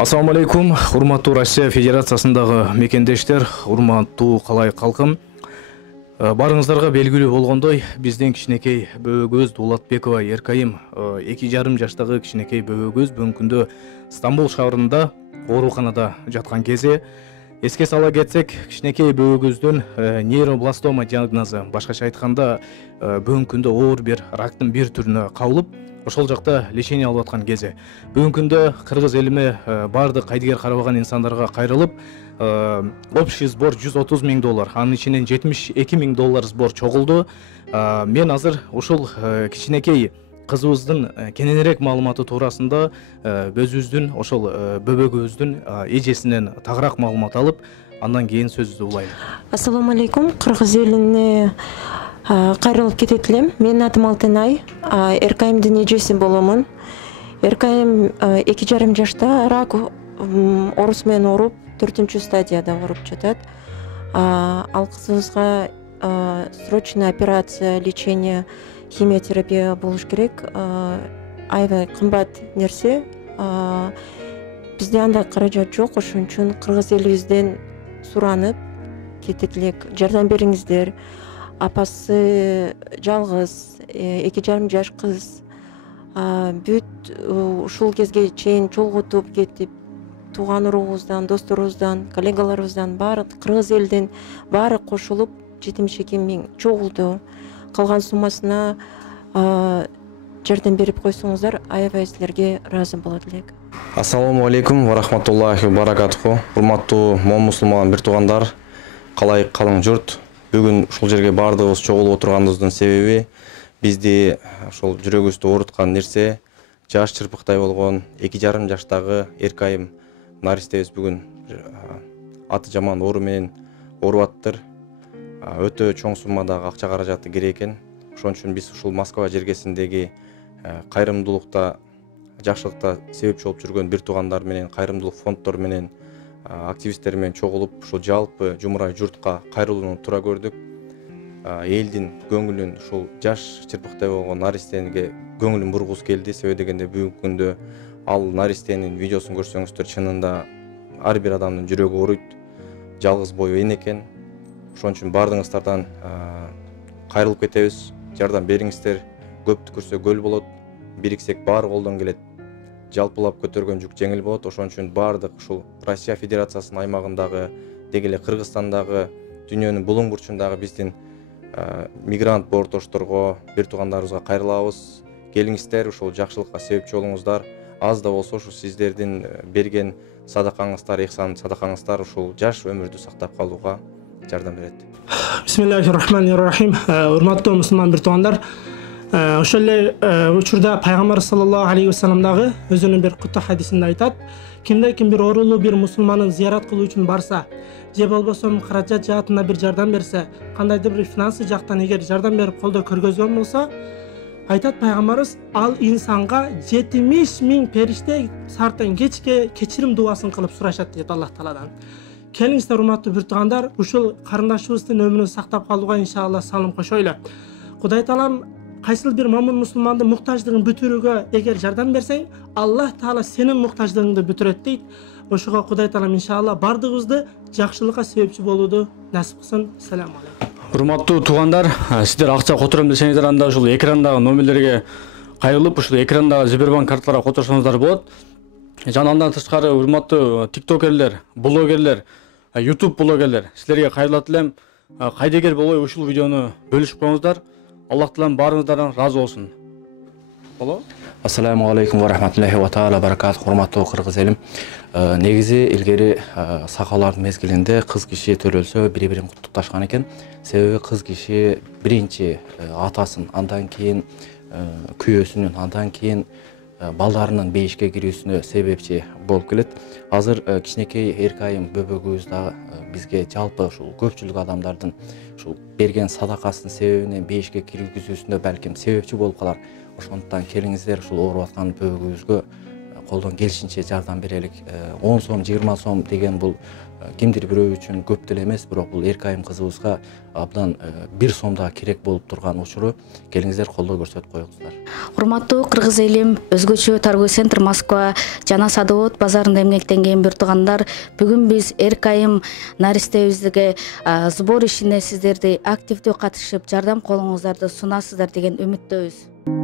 Ассаламу алейкум, урматтуу Россия Федерациясындагы мекендештер, урматтуу калай калкым. Барыңыздарга белгилүү болгондой, биздин кичинекей бөбөгөз Дулатбекова Эркайым 2,5 жаштагы кичинекей бөбөгөз бүгүнкү күндө Стамбул шаарында ооруканада жаткан кези. Эске сала кетсек, кичинекей бөбөгөздүн нейробластома диагнозу, башкача айтканда бүгүнкү күндө оор бир рактын бир түрүнө кабылып, ошол жакта лечение алып аткан кези. Бүгүнкү күндө кыргыз элиме бардык кайдыгер карабаган инсандарга кайрылып, общий сбор $130 000, анын ичинен $72 000 сбор чогулду. Мен азыр ушул кичинекей кызыбыздын кененирээк маалыматы туурасында өзүбүздүн ошол бөбөгөбүздүн эжесинен тагыраак маалымат алып, андан кийин сөздү улайм. Ассаламу алейкум, кыргыз элине кайрылып кетет элем. Менин атым Алтынай, Эркайымдын эжеси боломун. Эркайым 2,5 жашта рак оорусу менен ооруп, 4-стадияда ооруп жатат. Ал кызыбызга срочный операция, лечение, химиотерапия болуш керек. Аябай кымбат нерсе. Бизде андай каражат жок, ошон үчүн кыргыз элибизден суранып кетет элек. Жардам бериңиздер. Апасы жалгыз, 2,5 жаш кыз. Бүт ушул кезге чейин чолготуп кетип, тууган уругубуздан, досторубуздан, коллегаларыбыздан баары кыргыз элдин баары кошулуп 72 000 чогулду. Калган суммасына жардам берип койсоңуздар, аябай силерге ыраазы болот элек. Ассаламу алейкум ва рахматуллахи ва баракатуху. Урматтуу момун мусулман бир туугандар, калай калың журт. Бүгүн ушул жерге бардыгыбыз чогулуп отурганыбыздын себеби бизди ошол жүрөгүбүздү ооруткан нерсе жаш чырпыктай болгон 2,5 жаштагы Эркайым наристебиз бүгүн аты жаман оору менен ооруп аттыр. Өтө чоң суммадагы акча каражаты керек экен. Ошон үчүн биз ушул Москва жергесиндеги кайрымдуулукта, жакшылыкта себепчи болуп жүргөн бир туугандар менен, кайрымдуулук фонддор менен, активисттер менен чогулуп ушул жалпы жумурай журтка кайрылууну туура көрдүк. Элдин көңүлүн ушул жаш чырпыктай болгон наристенге көңүлүн бургусу келди. Себеби дегенде бүгүнкү күндө ал наристенин видеосун көрсөңүздөр, чынында ар бир адамдын жүрөгү ооруйт. Жалгыз бою эн экен. Ошон үчүн бардыгыңыздардан кайрылып кетебиз. Жардам бериңиздер. Көптү көрсө көл болот. Бириксек баары колдон келет. Жалпылап көтөргөн жүк жеңил болот. Ошон үчүн бардык ушул Россия Федерациясынын аймагындагы, деги эле Кыргызстандагы, дүйнөнүн булуң бурчундагы биздин мигрант боордошторго, бир туугандарыбызга кайрылабыз. Келиңиздер, ушул жакшылыкка себепчи болуңуздар. Аз да болсо ушу сиздердин берген садакаңыздар, ихсан садакаңыздар ушул жаш өмүрдү сактап калууга жардам берет. Бисмиллахир-рахманир-рахим. Урматтуу мусулман бир туугандар, ошол эле учурда пайгамбар саллаллаху алейхи вассаламдагы өзүнүн бир кутта хадисинде айтат: кимде ким бир оорулуу бир мусулманын зыярат кылуу үчүн барса, же болбосо каражат жаатында бир жардам берсе, кандайдыр бир финансы жактан эгер жардам берип колдоо көргөзгөн болсо, айтат пайгамбарыбыз, ал инсанга 70 000 периште сартан кечке кечирим дубасын кылып сурашат дейт Аллах Тааладан. Келиңиздер, урматтуу бир туугандар, ушул карындашыбыздын өмүрүн сактап калууга иншалла салым кошойлу. Кудай Таалам кайсыл бир момун мусулмандын муктаждыгын бүтүрүүгө эгер жардам берсең, Аллах Таала сенин муктаждыгыңды бүтүрөт дейт. Ошого Кудай Таалам иншалла бардыгыбызды жакшылыкка себепчи болууду насип кылсын. Салам алейкум. Урматтуу туугандар, сиздер акча котором десеңиздер, анда ушул экрандагы номерлерге кайрылып, ушул экрандагы Сбербанк карталарга которсоңуздар болот. Жана андан тышкары урматтуу тиктокерлер, блогерлер, YouTube блогерлер, силерге кайрылат элем. Кайдыгер болбой ушул видеону бөлүшүп коюңуздар. Аллах Таалам баарыңыздардан разы болсун. Болобу? Ассаламу алейкум ва рахматуллахи ва таала баракатух. Урматтуу кыргыз элим, негизи илгери сакалардын мезгилинде кыз киши төрөлсө бири-бирин куттукташкан экен. Себеби кыз киши биринчи атасын, андан кийин күйөөсүнүн, андан кийин балдарынын бейишке кирүүсүнө себепчи болуп келет. Азыр кичинекей Эркайым бөбөгүбүз да бизге жалпы ушул көпчүлүк адамдардын ушул берген садакасынын себебинен бейишке киргизүүсүнө балким себепчи болуп калар. Ошондуктан келиңиздер, ушул ооруп аткан бөбөгүбүзгө колдон келишинче жардам берелик. 10 сом, 20 сом деген бул кимдир бирөө үчүн көп деле эмес, бирок бул Эркайым кызыбызга абдан 1 сом да керек болуп турган учуру. Келиңиздер колдоо көрсөтүп коюңуздар. Урматтуу кыргыз элим, өзгөчө торговый центр Москва жана Садовод базарында эмгектенген бир туугандар, бүгүн биз Эркайым наристебизге сбор ишине сиздерди активдүү катышып, жардам колуңуздарды сунасыздар деген үмүттөбүз.